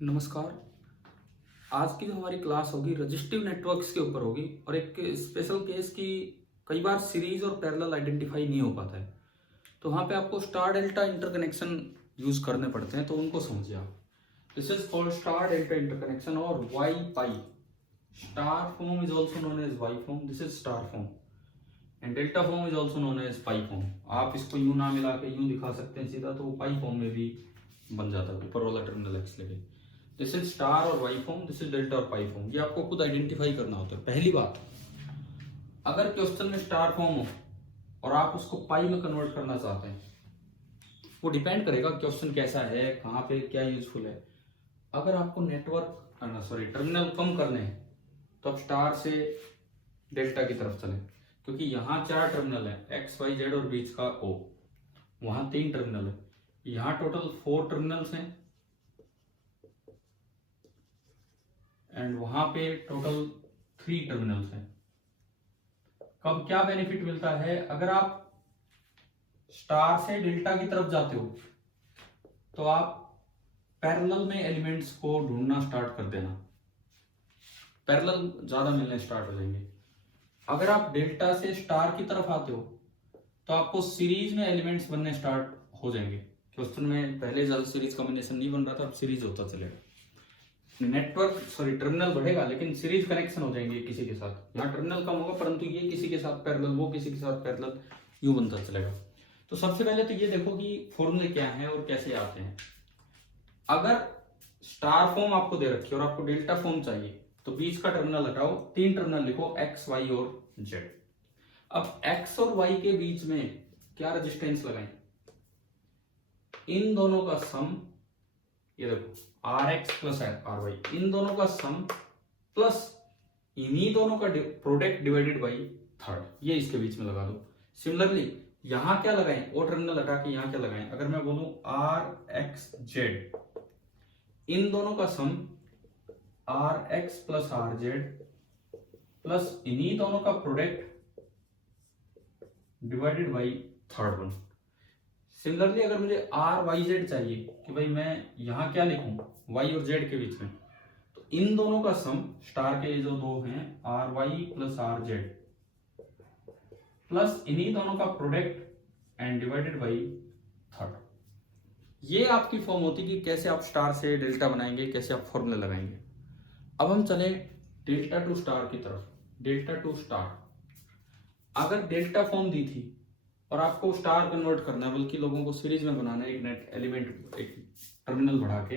नमस्कार। आज की जो हमारी क्लास होगी रजिस्टिव नेटवर्क्स के ऊपर होगी और एक स्पेशल केस की कई बार सीरीज और पैरेलल आइडेंटिफाई नहीं हो पाता है, तो वहाँ पे आपको स्टार डेल्टा इंटरकनेक्शन यूज करने पड़ते हैं, तो उनको समझिए आप। This is called star delta interconnection और Y pi. Star form is also known as Y form, this is star form and delta form is also known as pi form. आप इसको यूं ना मिला के यूं दिखा सकते हैं सीधा, तो वो पाई फॉर्म में भी बन जाता है ऊपर वाला टर्मिनल एक्स लेके। दिस इज स्टार और Y form, this is delta और पाई फॉर्म। ये आपको खुद आइडेंटिफाई करना होता है। पहली बात, अगर क्वेश्चन में स्टार फॉर्म हो और आप उसको पाई में कन्वर्ट करना चाहते हैं, वो डिपेंड करेगा क्वेश्चन कैसा है, कहाँ पे क्या यूजफुल है। अगर आपको नेटवर्क टर्मिनल कम करने हैं तो आप स्टार से डेल्टा की तरफ चलें, क्योंकि यहाँ 4 टर्मिनल है, एक्स वाई जेड और बीच का ओ। वहां 3 टर्मिनल है, यहाँ टोटल 4 टर्मिनल्स हैं एंड वहां पे टोटल 3 टर्मिनल्स हैं। कब क्या बेनिफिट मिलता है, अगर आप स्टार से डेल्टा की तरफ जाते हो तो आप पैरेलल में एलिमेंट्स को ढूंढना स्टार्ट कर देना, पैरेलल ज्यादा मिलने स्टार्ट हो जाएंगे। अगर आप डेल्टा से स्टार की तरफ आते हो तो आपको सीरीज में एलिमेंट्स बनने स्टार्ट हो जाएंगे। क्वेश्चन में पहले ज्यादा सीरीज कॉम्बिनेशन नहीं बन रहा था, अब सीरीज होता चलेगा। टर्मिनल बढ़ेगा लेकिन सीरीज कनेक्शन हो जाएंगे किसी के साथ। यहाँ टर्मिनल कम होगा परंतु ये किसी के साथ पैरेलल, वो किसी के साथ पैरेलल, यूं बनता चलेगा। तो सबसे पहले तो ये देखो कि फॉर्मूले क्या हैं और कैसे आते हैं। अगर स्टार फॉर्म आपको दे रखी है और आपको डेल्टा फॉर्म चाहिए तो बीच का टर्मिनल हटाओ, 3 टर्मिनल लिखो, एक्स वाई और जेड। अब एक्स और वाई के बीच में क्या रेजिस्टेंस लगाएं, इन दोनों का सम, ये देखो R X plus R Y, इन दोनों का सम प्लस इन्हीं दोनों का प्रोडक्ट डिवाइडेड बाई थर्ड, ये इसके बीच में लगा दो। सिमिलरली यहां क्या लगाएं, वो टर्मिनल हटा के यहां क्या लगाएं, अगर मैं बोलूं आर एक्स जेड, इन दोनों का sum R X plus R Z plus इन्हीं दोनों का product divided by third one. Similarly अगर मुझे आर वाई जेड चाहिए कि भाई मैं यहां क्या लिखूं वाई और जेड के बीच में, तो इन दोनों का सम, स्टार के जो दो हैं R Y plus R Z plus इन्हीं दोनों का product and divided by third. ये आपकी फॉर्म होती कि कैसे आप स्टार से डेल्टा बनाएंगे, कैसे आप फॉर्मूला लगाएंगे। अब हम चले डेल्टा टू स्टार की तरफ। डेल्टा टू स्टार, अगर डेल्टा फॉर्म दी थी और आपको स्टार कन्वर्ट करना है, बल्कि लोगों को सीरीज में बनाना है, एक नेट एलिमेंट एक टर्मिनल बढ़ा के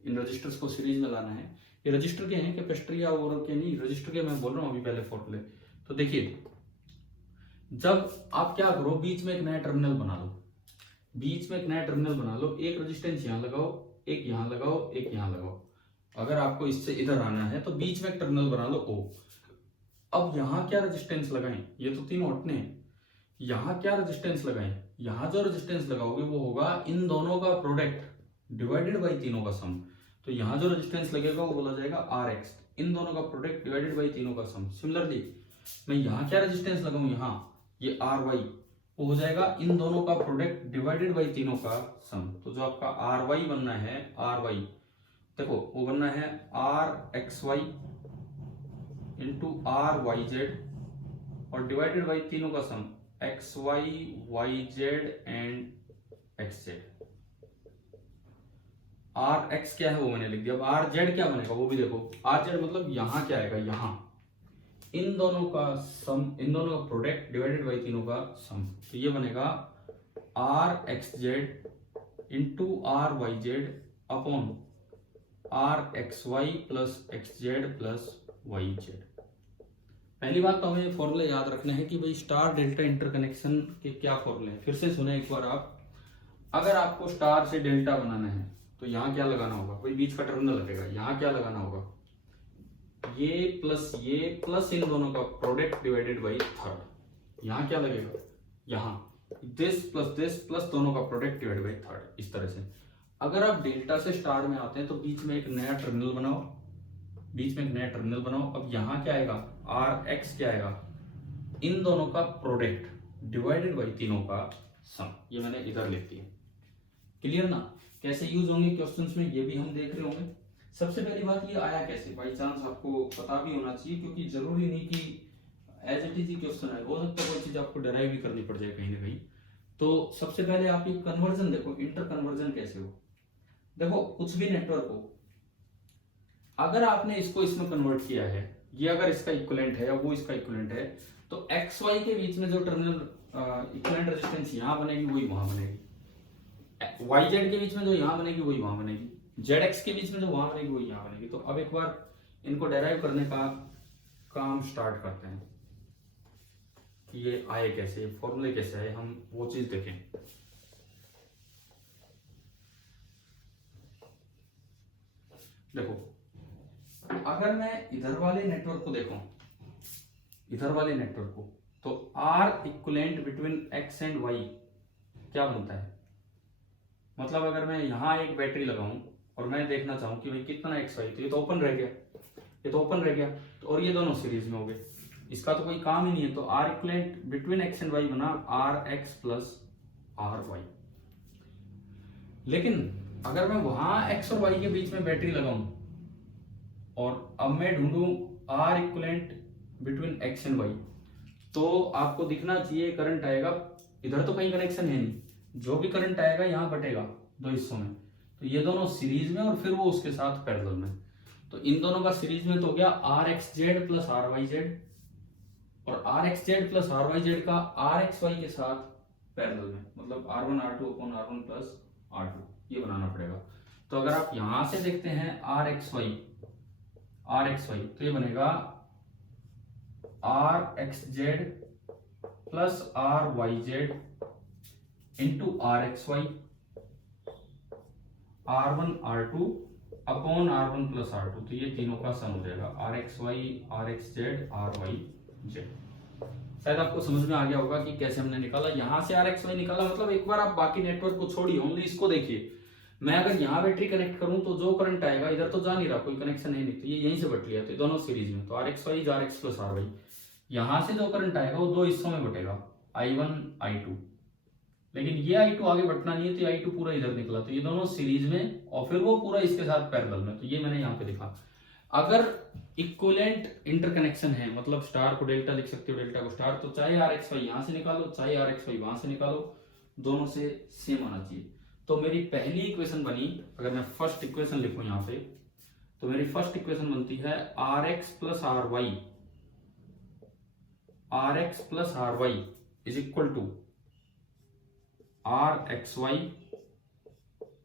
इन रजिस्टर्स को सीरीज में लाना है। ये रजिस्टर के हैं, कैपेसिटर या और के नहीं, रजिस्टर के मैं बोल रहा हूं अभी पहले फॉर्मूले। तो देखिए, जब आप क्या करो, बीच में एक नया टर्मिनल बना लो, बीच में एक नया टर्मिनल बना लो, एक रेजिस्टेंस यहां लगाओ, एक यहां लगाओ, एक यहां लगाओ। अगर आपको इससे इधर आना है तो बीच में एक टर्मिनल बना लो ओ। अब यहां क्या रेजिस्टेंस लगाएं, ये तो 3 हटने हैं, यहां क्या रेजिस्टेंस लगाएं, यहां जो रेजिस्टेंस लगाओगे वो होगा इन दोनों का प्रोडक्ट डिवाइडेड बाई तीनों का सम। तो यहां जो रेजिस्टेंस लगेगा वो बोला जाएगा आर एक्स, इन दोनों का प्रोडक्ट डिवाइडेड बाई तीनों का सम। सिमिलरली मैं यहां क्या रेजिस्टेंस लगाऊं, यहां ये आर वाई, वो हो जाएगा इन दोनों का प्रोडक्ट डिवाइडेड बाई तीनों का सम। तो जो आपका आर वाई बनना है, आर वाई देखो वो बनना है R X Y into R Y Z और डिवाइडेड बाई तीनों का sum X Y Y Z and X Z. R X क्या है वो मैंने लिख दिया। अब आर जेड क्या बनेगा वो भी देखो, आर जेड मतलब यहां क्या आएगा, यहां इन दोनों का सम, इन दोनों का प्रोडक्ट डिवाइडेड बाई तीनों का सम। तो ये बनेगा R X Z into R Y Z upon R X Y plus X Z plus Y Z. पहली बात तो हमें फॉर्मूला याद रखना है कि भाई स्टार डेल्टा इंटरकनेक्शन के क्या फॉर्मूले हैं। फिर से सुने एक बार आप, अगर आपको स्टार से डेल्टा बनाना है तो यहां क्या लगाना होगा, भाई बीच का टर्मिनल लगेगा, यहां क्या लगाना होगा, ये प्लस इन दोनों का प्रोडक्ट डिवाइडेड बाई थर्ड। यहां क्या लगेगा, यहां दिस प्लस दोनों का प्रोडक्ट डिवाइडेड बाई थर्ड। इस तरह से अगर आप डेल्टा से स्टार में आते हैं तो बीच में एक नया टर्मिनल बनाओ, बीच में एक नया टर्मिनल बनाओ। अब यहां क्या आएगा, आर एक्स क्या आएगा, इन दोनों का प्रोडक्ट डिवाइडेड बाई तीनों का सम। ये मैंने इधर लिख दिया। क्लियर ना, कैसे यूज होंगे क्वेश्चंस में ये भी हम देख रहे होंगे। सबसे पहली बात ये आया कैसे, बाई चांस आपको पता भी होना चाहिए, क्योंकि जरूरी नहीं कि एज इट इज क्वेश्चन है, हो सकता है कोई चीज आपको डराइव भी करनी पड़ जाए कहीं ना कहीं। तो सबसे पहले आप ये कन्वर्जन देखो, इंटर कन्वर्जन कैसे हो। देखो कुछ भी नेटवर्क हो, अगर आपने इसको इसमें कन्वर्ट किया है, ये अगर इसका इक्विवेलेंट है या वो इसका इक्विवेलेंट है, तो एक्स वाई के बीच में जो टर्मिनल इक्विवेलेंट रेजिस्टेंस यहां बनेगी वही वहां बनेगी, वाई जेड के बीच में जो यहां बनेगी वही वहां बनेगी, जेड एक्स के बीच में जो वहां बनेगी वही यहां बनेगी। तो अब एक बार इनको डेराइव करने का काम स्टार्ट करते हैं कि ये आए कैसे, फॉर्मूले कैसे आए, हम वो चीज देखें। देखो अगर मैं इधर वाले नेटवर्क को देखूं, इधर वाले नेटवर्क को, तो R equivalent between X and Y क्या बनता है, मतलब अगर मैं यहां एक बैटरी लगाऊं और मैं देखना चाहूं कि भाई कितना एक्स वाई, तो ये तो ओपन रह गया, ये तो ओपन रह गया, तो और ये दोनों सीरीज में हो गए, इसका तो कोई काम ही नहीं है। तो R equivalent between X and Y बना R X plus R Y. लेकिन अगर मैं वहां एक्स और वाई के बीच में बैटरी लगाऊं और अब मैं ढूंढूं R equivalent between X and Y, तो आपको दिखना चाहिए करंट आएगा, इधर तो कहीं कनेक्शन है नहीं, जो भी करंट आएगा यहाँ बटेगा दो हिस्सों में, तो ये दोनों सीरीज में और फिर वो उसके साथ पैरेलल में। तो इन दोनों का सीरीज में तो हो गया R X Z plus R Y Z, और R X Z plus R Y Z का आर एक्स वाई के साथ पैरेलल में, मतलब R one R two upon R one plus R two, ये बनाना पड़ेगा। तो अगर आप यहां से देखते हैं आर एक्स वाई, तो ये बनेगा R X Z plus R Y Z into R X Y, R one R two upon R one plus R two, तो ये तीनों का सम हो जाएगा R X Y, R X Z, R Y Z. शायद आपको समझ में आ गया होगा कि कैसे हमने निकाला, यहां से आर एक्स वाई निकाला, मतलब एक बार आप बाकी नेटवर्क को छोड़िए, ओनली इसको देखिए। मैं अगर यहाँ बैटरी कनेक्ट करूं तो जो करंट आएगा, इधर तो जा नहीं रहा, कोई कनेक्शन है नहीं, तो ये यहीं से बट लिया, तो दोनों सीरीज में, तो R X Y R X plus R Y, यहां से जो करंट आएगा वो दो हिस्सों में बटेगा, आई वन आई टू, लेकिन ये आई टू आगे बढ़ना नहीं है, तो आई टू पूरा इधर निकला, तो ये दोनों सीरीज में और फिर वो पूरा इसके साथ पैरेलल में, तो ये मैंने यहाँ पे लिखा। अगर इक्विवेलेंट इंटरकनेक्शन है, मतलब स्टार को डेल्टा लिख सकते हो, डेल्टा को स्टार, तो चाहे आर एक्स वाई यहां से निकालो, चाहे आर एक्स वाई वहां से निकालो, दोनों से सेम आना चाहिए। तो मेरी पहली इक्वेशन बनी, अगर मैं फर्स्ट इक्वेशन लिखूं यहां पे, तो मेरी फर्स्ट इक्वेशन बनती है R X plus R Y, R X plus R Y is equal to R X Y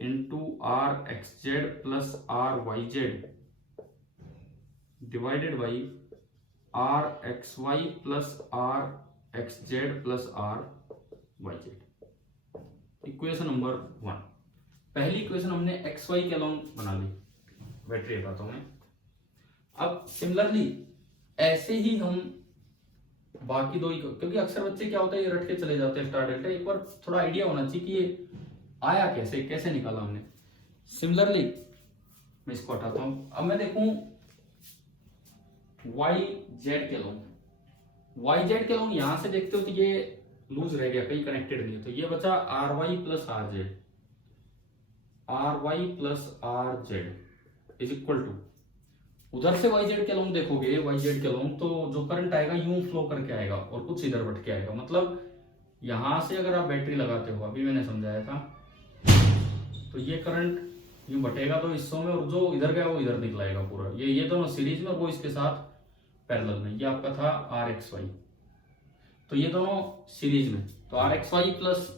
into R X Z plus R Y Z divided by R X Y plus R X Z plus R Y Z. Equation number 1, पहली equation हमने x Y के along बना ली, battery बताता हूं मैं। अब similarly ऐसे ही हम बाकी दो, क्योंकि अक्सर बच्चे क्या होता है ये रट के चले जाते हैं स्टार डेल्टा, एक बार थोड़ा आइडिया होना चाहिए कि ये आया कैसे, कैसे निकाला हमने। सिमिलरली मैं इसको हटाता हूं, अब मैं देखूं वाई जेड के लोग, वाई जेड के लोग यहां से देखते हो तो ये लूज रह गया, कहीं कनेक्टेड नहीं है, तो ये बचा R Y plus R Z, R Y plus R Z is equal to, उधर से वाई जेड के लोग देखोगे, वाई जेड के लोग, तो जो करंट आएगा यूं फ्लो करके आएगा और कुछ इधर बढ़ के आएगा, मतलब यहां से अगर आप बैटरी लगाते हो, अभी मैंने समझाया था, तो ये करंट यूं बटेगा दो हिस्सों में, और जो इधर गया वो इधर निकलाएगा पूरा, ये दोनों सीरीज में और वो इसके साथ पैरेलल में। ये आपका था आर एक्स वाई, तो ये दोनों सीरीज में, तो R X Y plus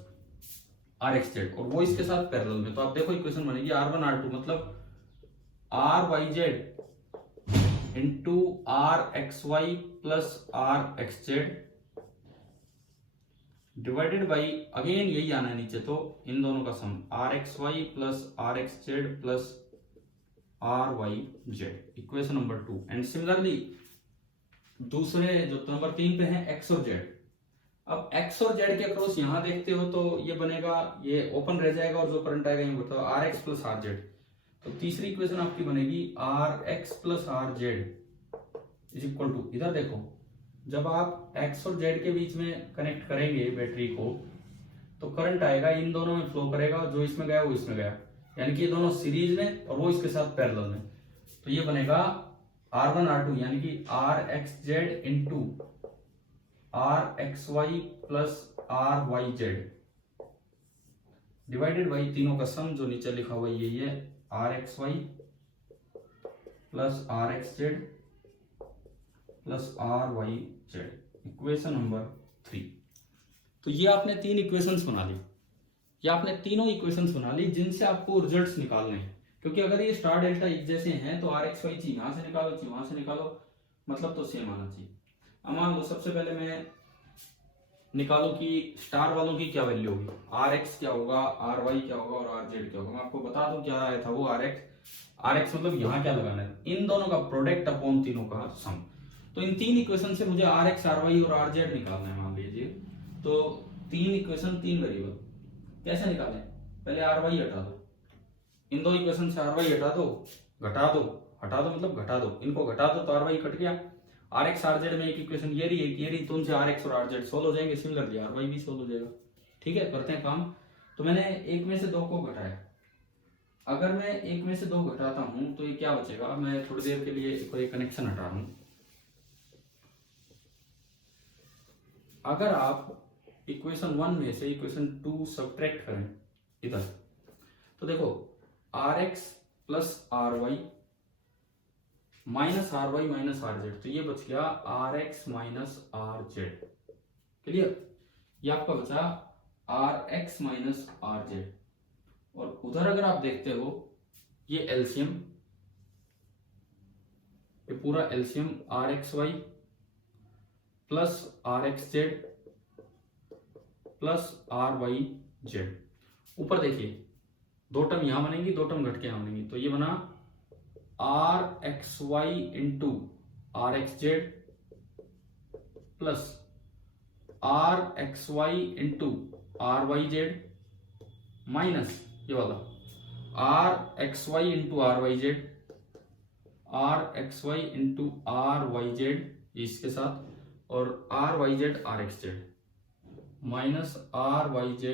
R X Z, और वो इसके साथ पैरेलल में, तो आप देखो इक्वेशन बनेगी आर वन आर टू, मतलब R Y Z into R X Y plus R X Z divided by, again यही आना है नीचे, तो इन दोनों का sum R X Y plus R X Z plus R Y Z, equation number 2। And similarly दूसरे जो नंबर 3 पे है एक्स और जेड, अब एक्स और जेड के अक्रॉस यहां देखते हो तो ये बनेगा, ये ओपन रह जाएगा और जो करंट आएगा ये बताओ R X plus R Z, तो तीसरी इक्वेशन आपकी बनेगी R X plus R Z is equal to, इधर देखो जब आप एक्स और जेड के बीच में कनेक्ट करेंगे बैटरी को, तो करंट आएगा इन दोनों में फ्लो करेगा, जो इसमें गया वो इसमें गया, यानी कि ये दोनों सीरीज में और वो इसके साथ पैरेलल में। तो ये बनेगा R1 R2 यानी कि RXZ into RXY plus RYZ divided by तीनों का सम जो नीचे लिखा हुआ यही है RXY plus RXZ plus RYZ, equation number 3। तो ये आपने तीन इक्वेशंस बना ली, ये आपने तीनों इक्वेशंस बना ली जिनसे आपको रिजल्ट्स निकालने हैं। क्योंकि अगर ये स्टार डेल्टा एक जैसे हैं तो RXY चाहिए यहां से निकालो, चाहिए वहां से निकालो, मतलब तो सेम आना चाहिए। अब मान लो सबसे पहले मैं निकालो कि स्टार वालों की क्या वैल्यू होगी, RX क्या होगा, RY क्या होगा और RZ क्या होगा। मैं आपको बता दूं क्या आया था वो RX मतलब यहाँ क्या लगाना है, इन दोनों का प्रोडक्ट अपॉन तीनों का सम। तो इन तीन इक्वेशन से मुझे RX RY और RZ निकालना है मान लीजिए। तो तीन इक्वेशन तीन वेरिएबल कैसे निकालें, पहले RY हटा दो, इन दो इक्वेशन से RY हटा दो, घटा दो, हटा दो मतलब घटा दो, इनको घटा दो तो RY कट गया। RX RZ में एक इक्वेशन ये रही, एक ये रही, तो उनसे RX और RZ सोल्व हो जाएंगे, सिमिलरली RY भी सोल्व हो जाएगा। ठीक है, करते हैं काम। तो मैंने एक में से दो को घटाया, अगर मैं एक में से दो घटाता हूं तो ये क्या बचेगा, मैं थोड़ी देर के लिए कोई कनेक्शन हटा रहा हूं। अगर आप इक्वेशन 1 में से इक्वेशन 2 सब्ट्रैक्ट करें इधर, तो देखो RX plus RY minus RY minus RZ, तो ये बच गया RX माइनस RZ। क्लियर, ये आपका बचा RX माइनस RZ। और उधर अगर आप देखते हो ये एलसीएम, ये पूरा LCM RXY plus RXZ plus RYZ। ऊपर देखिए दो टर्म यहां बनेंगी, दो टर्म घट के यहां बनेंगी, तो ये बना RXY into RXZ plus RXY into RYZ minus ये वाला RXY into RYZ, RXY into RYZ इसके साथ, और RYZ RXZ minus RYZ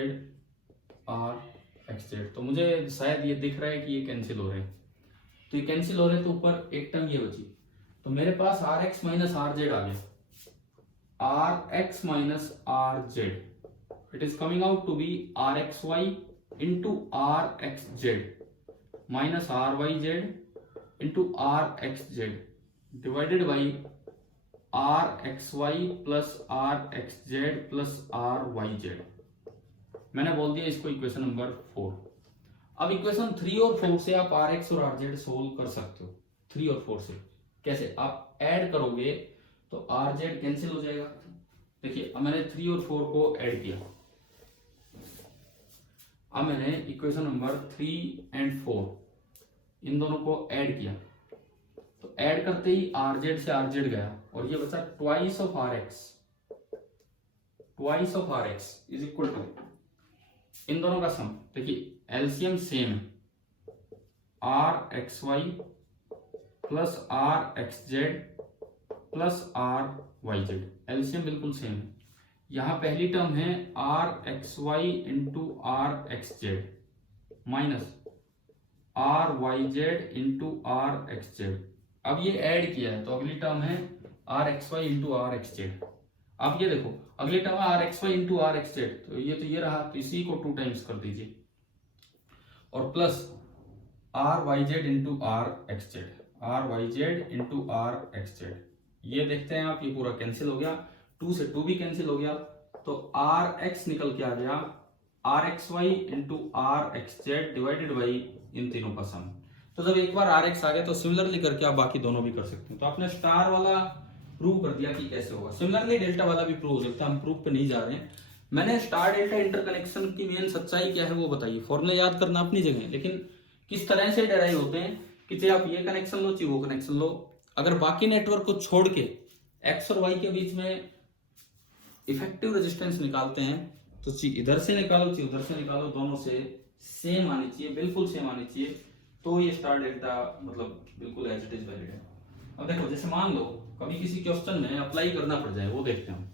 RXZ। तो मुझे शायद ये दिख रहा है कि ये कैंसिल हो रहे हैं, तो ये कैंसिल हो रहे हैं, तो ऊपर एक टर्म ये बची, तो मेरे पास RX माइनस RZ आ गया, RX minus RZ, it is coming out to be RXY into RXZ minus RYZ into RXZ divided by RXY plus RXZ plus RYZ। मैंने बोल दिया इसको इक्वेशन नंबर 4। अब इक्वेशन 3 और 4 से आप RX और RZ सोल्व कर सकते हो। 3 और 4 से कैसे, आप ऐड करोगे तो RZ कैंसिल हो जाएगा। देखिए अब मैंने 3 और 4 को ऐड किया, अब मैंने इक्वेशन नंबर 3 एंड 4 इन दोनों को ऐड किया, तो ऐड करते ही RZ से RZ गया और ये बचा twice of RX is equal to इन दोनों का सम। देखिए एलसीएम सेम है, RXY plus RXZ plus RYZ, LCM बिल्कुल सेम है। यहां पहली टर्म है RXY into RXZ minus RYZ into RXZ। अब ये ऐड किया है तो अगली टर्म है RXY इंटू RXZ। अब ये देखो अगली टर्म है RXY इंटू RXZ, तो ये रहा, तो इसी को 2 टाइम्स कर दीजिए और plus RYZ into RYZ into RXZ। ये देखते हैं आप, ये पूरा कैंसिल हो गया, 2 से 2 भी कैंसिल हो गया, तो RX निकल के आ गया RXY into RXZ divided by इन तीनों का सम। तो जब एक बार RX आ गया तो सिमिलरली करके आप बाकी दोनों भी कर सकते हैं। तो आपने स्टार वाला प्रूव कर दिया कि कैसे होगा, सिमिलरली डेल्टा वाला भी प्रूव हो सकता है, हम प्रूफ पे नहीं जा रहे हैं। मैंने स्टार डेल्टा इंटरकनेक्शन की मेन सच्चाई क्या है वो बताइए, फॉर्मूला याद करना अपनी जगह, लेकिन किस तरह से डेराइव होते हैं कि चाहे आप ये कनेक्शन लो चाहे वो कनेक्शन लो, अगर बाकी नेटवर्क को छोड़ के एक्स और वाई के बीच में इफेक्टिव रेजिस्टेंस निकालते हैं तो ची इधर से निकालो ची उधर से निकालो, दोनों से सेम आनी चाहिए, बिल्कुल सेम आनी चाहिए, तो ये स्टार डेल्टा मतलब बिल्कुल एज इट इज वैलिड है। अब देखो जैसे मान लो कभी किसी क्वेश्चन में अप्लाई करना पड़ जाए, वो देखते हैं हम।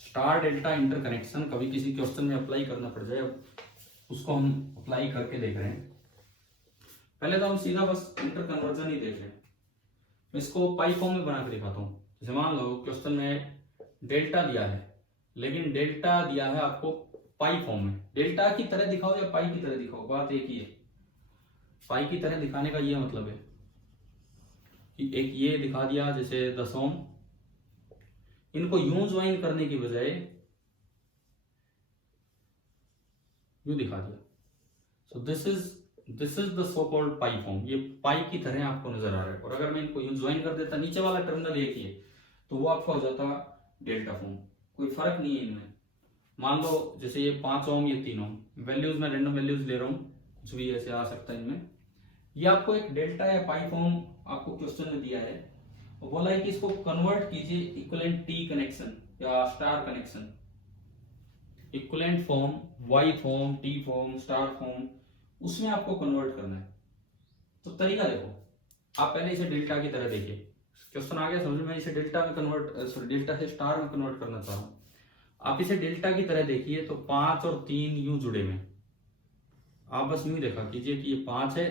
स्टार डेल्टा इंटरकनेक्शन कभी किसी क्वेश्चन में अप्लाई करना पड़ जाए, उसको हम अप्लाई करके देख रहे हैं। पहले तो हम सीधा बस इंटर कन्वर्जन ही देख लें। मैं इसको पाई फॉर्म में बना के दिखाता हूँ। जैसे मान लो क्वेश्चन में डेल्टा दिया है, लेकिन डेल्टा दिया है आपको पाई फॉर्म में। डेल्टा की तरह दिखाओ या पाई की तरह दिखाओ, बात एक ही है। पाई की तरह दिखाने का ये मतलब है कि एक ये दिखा दिया जैसे दशों, इनको यूं ज्वाइन करने की बजाय यूं दिखा दिया। So this is the so called pi form. ये पाई की तरह आपको नजर आ रहा है। और अगर मैं इनको यूं ज्वाइन कर देता, नीचे वाला टर्मिनल एक ही है, तो वो आपका हो जाता डेल्टा फॉर्म। कोई फर्क नहीं है इनमें। मान लो जैसे ये 5 ओम, ये 3 ओम, वैल्यूज में रैंडम वैल्यूज ले रहा हूँ, कुछ भी ऐसे आ सकता है इनमें। ये आपको एक डेल्टा या पाई फॉर्म आपको क्वेश्चन में दिया है और बोला है कि इसको कन्वर्ट कीजिए इक्विवेलेंट टी कनेक्शन या star connection. Equivalent form, Y form, T form, star form, उसमें आपको कन्वर्ट करना है। तो तरीका देखो, आप पहले इसे डेल्टा की तरह देखिए। क्वेश्चन आ गया समझ में? इसे डेल्टा में कन्वर्ट, सॉरी डेल्टा से स्टार में कन्वर्ट करना चाह रहा हूं। आप इसे डेल्टा की तरह देखिए तो 5 और 3 यूं जुड़े हुए। आप बस यूं देखा कीजिए कि ये 5 है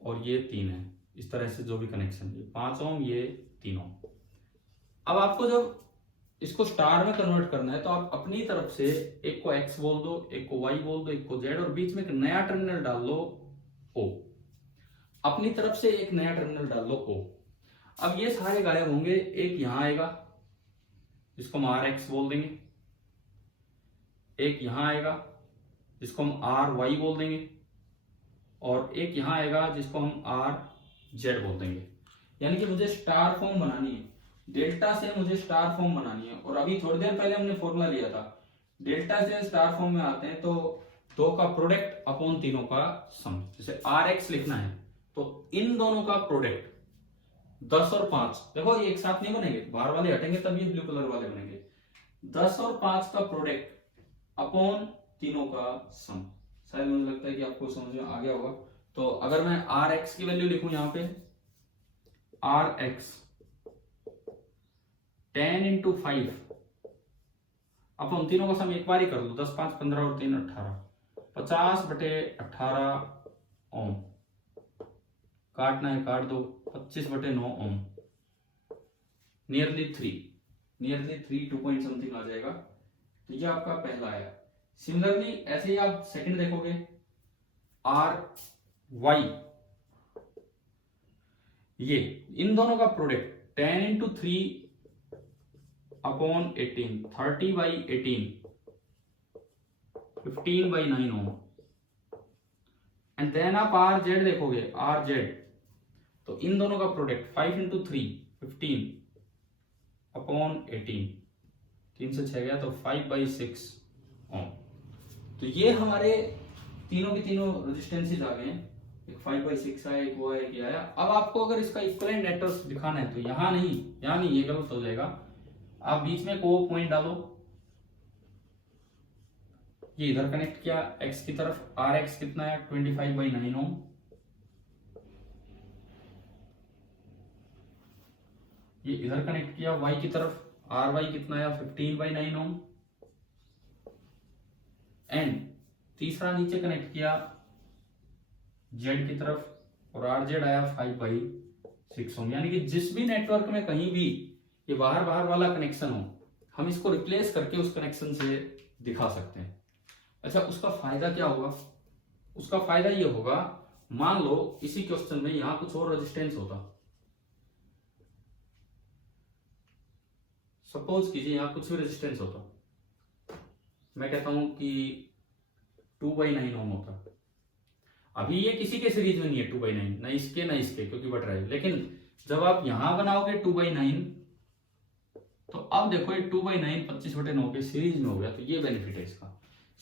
और ये 3 है। इस तरह से जो भी कनेक्शन, ये 5 ओम, ये 3 ओम। अब आपको जब इसको स्टार में कन्वर्ट करना है तो आप अपनी तरफ से एक को एक्स बोल दो, एक को वाई बोल दो, एक को जेड, और बीच में एक नया टर्मिनल डाल लो ओ। अपनी तरफ से एक नया टर्मिनल डाल लो ओ। अब ये सारे गायब होंगे। एक यहां आएगा जिसको हम आर एक्स बोल देंगे, एक यहां आएगा जिसको हम आर वाई बोल देंगे, और एक यहां आएगा जिसको हम आर जेड बोल देंगे। यानी कि मुझे स्टार फॉर्म बनानी है, डेल्टा से मुझे स्टार फॉर्म बनानी है। और अभी थोड़ी देर पहले हमने फॉर्मूला लिया था, डेल्टा से स्टार फॉर्म में आते हैं तो 2 का प्रोडक्ट अपॉन तीनों का सम। जैसे आर एक्स लिखना है तो इन दोनों का प्रोडक्ट 10 और 5, देखो ये एक साथ नहीं बनेंगे, बाहर वाले हटेंगे तब ये ब्लू कलर वाले बनेंगे। 10 और 5 का प्रोडक्ट अपॉन तीनों का सम। शायद मुझे लगता है कि आपको समझ में आ गया होगा। तो अगर मैं आर एक्स की वैल्यू लिखूं यहां पे, आर एक्स 10 इंटू 5 अपॉन तीनों का सम एक बार ही कर लो, 10 5 15 और 3 18, 50/18 ओम। काटना है काट दो, 25/9 ओम, नियरली 3 2 पॉइंट समथिंग आ जाएगा। तो ये आपका पहला आया। सिमिलरली ऐसे ही आप सेकंड देखोगे, आर वाई, ये इन दोनों का product 10 into 3 upon 18, 30/18, 15/9 ohm. And then आप आर जेड देखोगे, आर जेड, तो इन दोनों का प्रोडक्ट 5 इंटू 3 15 अपॉन 18, 3 से 6 गया तो 5/6 ओम। तो ये हमारे तीनों के तीनों रेजिस्टेंसेस आ गए हैं। एक 5/6 आया, एक वो आया, एक आया। अब आपको अगर इसका इक्विवेलेंट नेटवर्क दिखाना है तो यहां नहीं, ये गलत हो जाएगा। आप बीच में को पॉइंट डालो, ये इधर कनेक्ट किया x की तरफ, आर एक्स कितना है 25/9 ओम, ये इधर कनेक्ट किया y की तरफ, आर वाई कितना है 15/9 ओम, एंड तीसरा नीचे कनेक्ट किया z की तरफ और आर जेड आया 5/6 ओम। यानी कि जिस भी नेटवर्क में कहीं भी ये बाहर वाला कनेक्शन हो, हम इसको रिप्लेस करके उस कनेक्शन से दिखा सकते हैं। अच्छा, उसका फायदा क्या होगा? उसका फायदा ये होगा, मान लो इसी क्वेश्चन में यहां कुछ और रेजिस्टेंस होता, सपोज कीजिए यहां कुछ भी रेजिस्टेंस होता, मैं कहता हूं कि 2/9 ओम होता। अभी ये किसी के सीरीज में नहीं है 2/9, ना इसके ना इसके, क्योंकि बट रहा है। लेकिन जब आप यहां बनाओगे 2/9, तो अब देखो ये 2/9 25/9 के सीरीज में हो गया, तो ये बेनिफिट है इसका।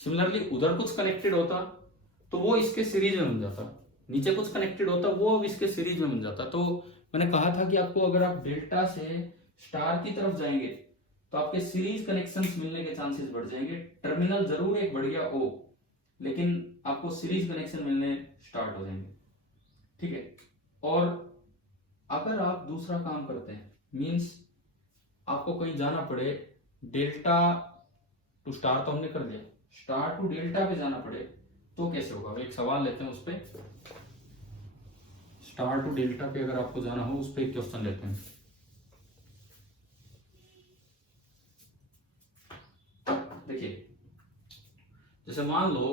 सिमिलरली उधर कुछ कनेक्टेड होता तो वो इसके सीरीज में बन जाता, नीचे कुछ कनेक्टेड होता वो अब इसके सीरीज में बन जाता। तो मैंने कहा था कि आपको अगर आप डेल्टा से स्टार की तरफ जाएंगे तो आपके सीरीज कनेक्शंस मिलने के चांसेस बढ़ जाएंगे। टर्मिनल जरूर एक बढ़ गया ओ, लेकिन आपको सीरीज कनेक्शन मिलने स्टार्ट हो जाएंगे। ठीक है। और अगर आप दूसरा काम करते हैं, मींस आपको कहीं जाना पड़े, डेल्टा टू स्टार तो हमने कर दिया, स्टार टू डेल्टा पे जाना पड़े, तो कैसे होगा? एक सवाल लेते हैं उस पर। स्टार टू डेल्टा पे अगर आपको जाना हो, उस पर एक क्वेश्चन लेते हैं। देखिए, जैसे मान लो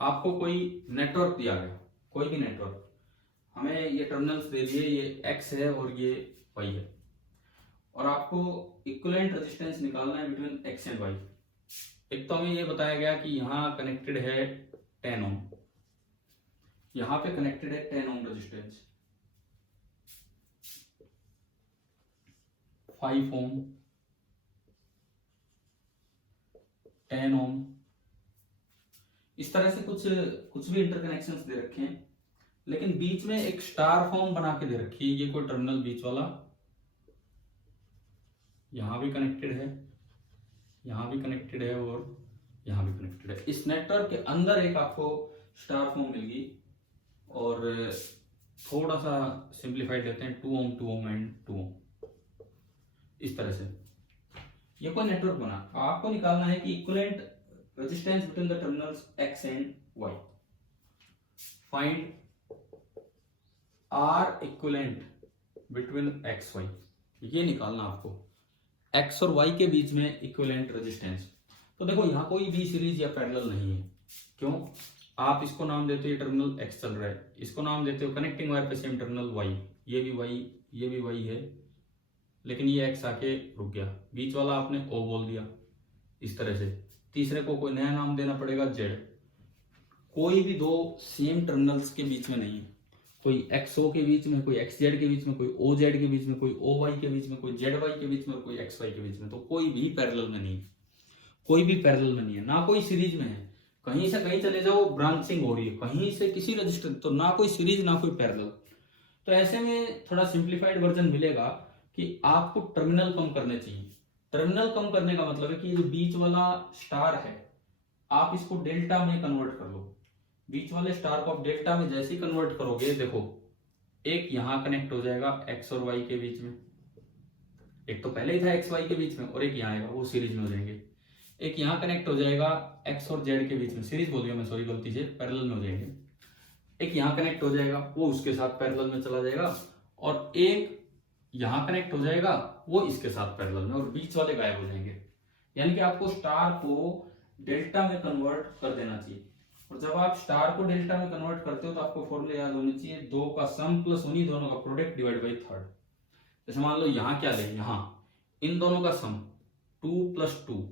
आपको कोई नेटवर्क दिया गया, कोई भी नेटवर्क, हमें ये टर्मिनल्स दे दिए, ये एक्स है और ये वाई है, और आपको इक्विवेलेंट रेजिस्टेंस निकालना है बिटवीन एक्स एंड वाई। एक तो हमें ये बताया गया कि यहाँ कनेक्टेड है 10 ओम, यहाँ पे कनेक्टेड है 10 ओम रेजिस्टेंस, 5 ओम, 10 ओम, इस तरह से कुछ भी इंटरकनेक्शंस दे रखे हैं, लेकिन बीच में एक स्टार फॉर्म बना के दे रखी है। ये कोई टर्मिनल बीच वाला यहां भी कनेक्टेड है, यहां भी कनेक्टेड है और यहां भी कनेक्टेड है। इस नेटवर्क के अंदर एक आपको स्टार फॉर्म मिल गई, और थोड़ा सा सिंप्लीफाइड लेते हैं, 2 ओम 2 ओम एंड 2 ओम, इस तरह से ये कोई नेटवर्क बना। आपको निकालना है कि equivalent resistance between the terminals x and y। Find R equivalent between x y, ये निकालना आपको, x और y के बीच में इक्विवेलेंट रेजिस्टेंस। तो देखो यहाँ कोई भी सीरीज या पैरेलल नहीं है। क्यों? आप इसको नाम देते हो टर्मिनल x चल रहा है, इसको नाम देते हो कनेक्टिंग वायर पे सेम टर्मिनल y, ये भी y, ये भी y है, लेकिन ये x आके रुक गया, बीच वाला आपने O बोल दिया, इस तरह से। तीसरे को कोई नया नाम देना पड़ेगा Z। कोई भी दो सेम टर्मिनल्स के बीच में नहीं है, कोई XO के बीच में, कोई XZ के बीच में, कोई OZ के बीच में, कोई OY के बीच में, कोई ZY के बीच में, कोई XY के बीच में। तो कोई भी पैरेलल में नहीं है, कोई भी पैरेलल में नहीं है, ना कोई सीरीज में है। कहीं से कहीं चले जाओ ब्रांचिंग हो रही है, कहीं से किसी रजिस्टर, तो ना कोई सीरीज ना कोई पैरेलल। तो ऐसे में थोड़ा सिंप्लीफाइड वर्जन मिलेगा कि आपको टर्मिनल कम करने चाहिए। टर्मिनल कम करने का मतलब है कि ये जो बीच वाला स्टार है, आप इसको डेल्टा में कन्वर्ट कर लो। बीच वाले स्टार को आप डेल्टा में जैसे ही कन्वर्ट करोगे, देखो एक यहां कनेक्ट हो जाएगा एक्स और वाई के बीच में, एक तो पहले ही था एक्स वाई के बीच में, और एक यहाँ आएगा, वो सीरीज में हो जाएंगे। एक यहाँ कनेक्ट हो जाएगा एक्स और जेड के बीच में, सीरीज बोल दिया मैं, सॉरी गलती से, पैरेलल में हो जाएंगे। एक यहाँ कनेक्ट हो जाएगा, वो उसके साथ पैरेलल में चला जाएगा, और एक यहाँ कनेक्ट हो जाएगा, वो इसके साथ पैरेलल में, और बीच वाले गायब हो जाएंगे। यानी कि आपको स्टार को डेल्टा में कन्वर्ट कर देना चाहिए। और जब आप स्टार को डेल्टा में कन्वर्ट करते हो तो आपको फॉर्मूला याद होनी चाहिए, दो का सम प्लस उन्हीं दोनों का प्रोडक्ट डिवाइड बाई थर्ड। जैसे मान लो यहाँ क्या ले, यहाँ इन दोनों का सम 2 + 2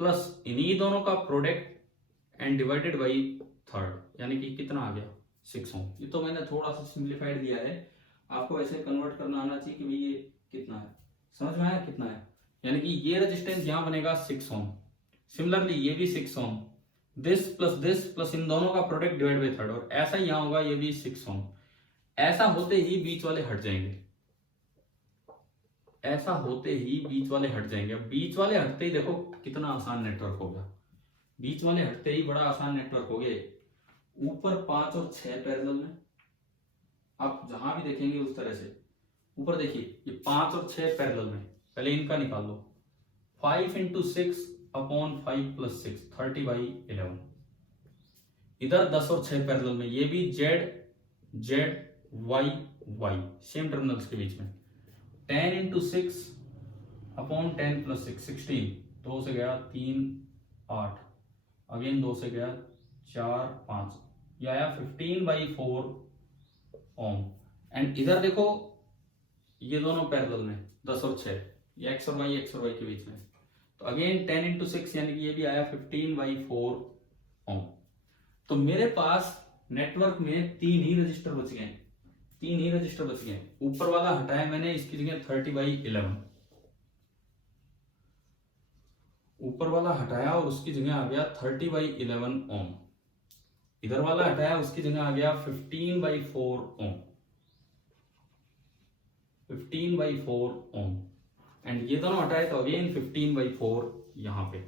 प्लस इन्हीं दोनों का product and divided by third, यानी कि कितना आ गया 6 ओम। ये तो मैंने थोड़ा सा सिंप्लीफाइड दिया है, आपको ऐसे कन्वर्ट करना आना चाहिए कि भाई ये कितना है, समझ में आया कितना है। यानी कि ये रेजिस्टेंस यहां बनेगा 6 ओम, सिमिलरली ये भी 6 ओम, दिस प्लस इन दोनों का प्रोडक्ट डिवाइड बाई थर्ड, और ऐसा ही यहां होगा, ये भी 6 ओम। ऐसा होते ही बीच वाले हट जाएंगे, ऐसा होते ही बीच वाले हट जाएंगे। अब बीच वाले हटते ही देखो कितना आसान नेटवर्क हो गया, बीच वाले हटते ही बड़ा आसान नेटवर्क हो गया। ऊपर 5 और 6 पैरेलल में, आप जहां भी देखेंगे उस तरह से। ऊपर देखिए ये 5 और 6 पैरेलल में, पहले इनका निकाल लो, 5 × 6 अपॉन 5 + 6 30/11। इधर 10 और 6 पैरेलल में, ये भी Z Y सेम टर्मिनल्स के बीच में, 10 × 6 अपॉन 10 + 6 16, 2 से गया 3 8, अगेन 2 से गया 4 5, ये आया 15/4 ओम। एंड इधर देखो ये दोनों पैरेलल में 10 और 6, ये x और y के बीच में, तो अगेन 10 × 6 यानी कि ये भी आया 15/4 ओम। तो मेरे पास नेटवर्क में 3 ही रजिस्टर बच गए, 3 ही रजिस्टर बच गए। ऊपर वाला हटाया मैंने, इसकी जगह 30/11, ऊपर वाला हटाया और उसकी जगह आ गया 30/11 ओम। इधर वाला हटाया, उसकी जगह आ गया 15/4 ओम, 15/4 ओम। एंड ये दोनों हटाए तो अगेन 15/4 यहां पे।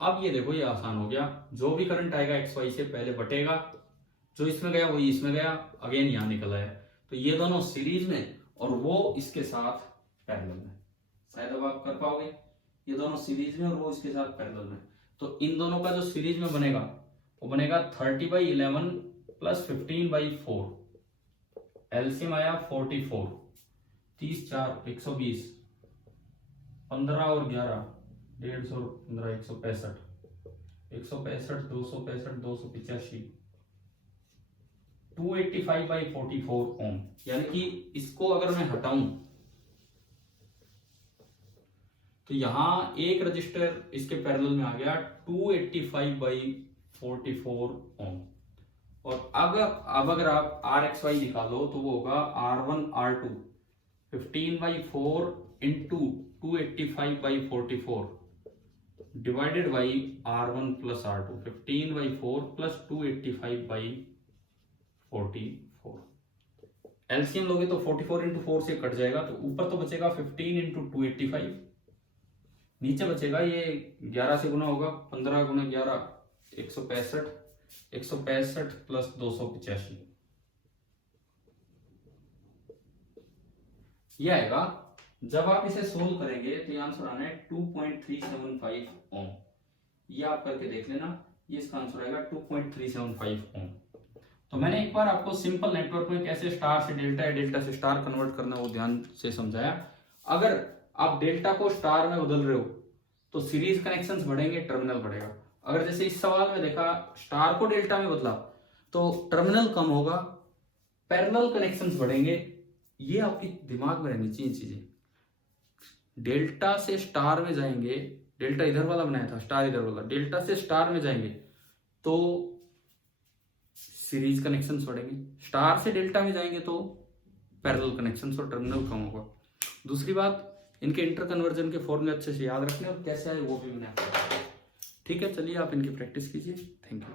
अब ये देखो ये आसान हो गया, जो भी करंट आएगा एक्स वाई से पहले बटेगा, जो इसमें गया वही इसमें गया, अगेन यहां निकल आया। तो ये दोनों सीरीज में और वो इसके साथ पैरेलल में। शायद अब आप कर पाओगे, ये दोनों सीरीज में और वो इसके साथ पैरेलल में। तो तो इन दोनों का जो सीरीज में बनेगा वो बनेगा 30/11 प्लस 15/4, एलसीएम आया 44, 30 4 120, 15 और 11 150 और 15 165, 165 265 285, 285/44 ओम। यानी कि इसको अगर मैं हटाऊं तो यहां एक रजिस्टर इसके पैरेलल में आ गया 285/44 ओम। और अब अगर आप RXY निकालो तो वो होगा R1 R2 15/4 into 285/44 divided by R1 plus R2 15/4 plus 285/44। LCM लोगे तो 44 इंटू 4 से कट जाएगा, तो ऊपर तो बचेगा 15 इंटू 285, नीचे बचेगा ये 11 से गुना होगा 15 गुना 11 165, 165 प्लस 285 ये आएगा। जब आप इसे सोल्व करेंगे तो ये आंसर आना है 2.375 ओम। ये आप करके देख लेना, ये इसका आंसर आएगा 2.375 ओम। तो मैंने एक बार आपको सिंपल नेटवर्क में कैसे स्टार से डेल्टा या डेल्टा से स्टार कन्वर्ट करना वो ध्यान से समझाया। अगर आप डेल्टा को स्टार में बदल रहे हो तो सीरीज कनेक्शंस बढ़ेंगे, टर्मिनल बढ़ेगा। अगर जैसे इस सवाल में देखा स्टार को डेल्टा में बदला तो टर्मिनल कम होगा, पैरेलल कनेक्शंस बढ़ेंगे। ये आपके दिमाग में रहनी चाहिए चीजें। डेल्टा से स्टार में जाएंगे, डेल्टा इधर वाला बनाया था, स्टार इधर वाला, डेल्टा से स्टार में जाएंगे तो सीरीज कनेक्शंस बढ़ेंगे, स्टार से डेल्टा में जाएंगे तो पैरेलल कनेक्शंस और टर्मिनल कम होगा। दूसरी बात, इनके इंटर कन्वर्जन के फॉर्मूले अच्छे से याद रखने और कैसे आए वो भी मैंने आपको बताया। ठीक है, चलिए आप इनकी प्रैक्टिस कीजिए। Thank you.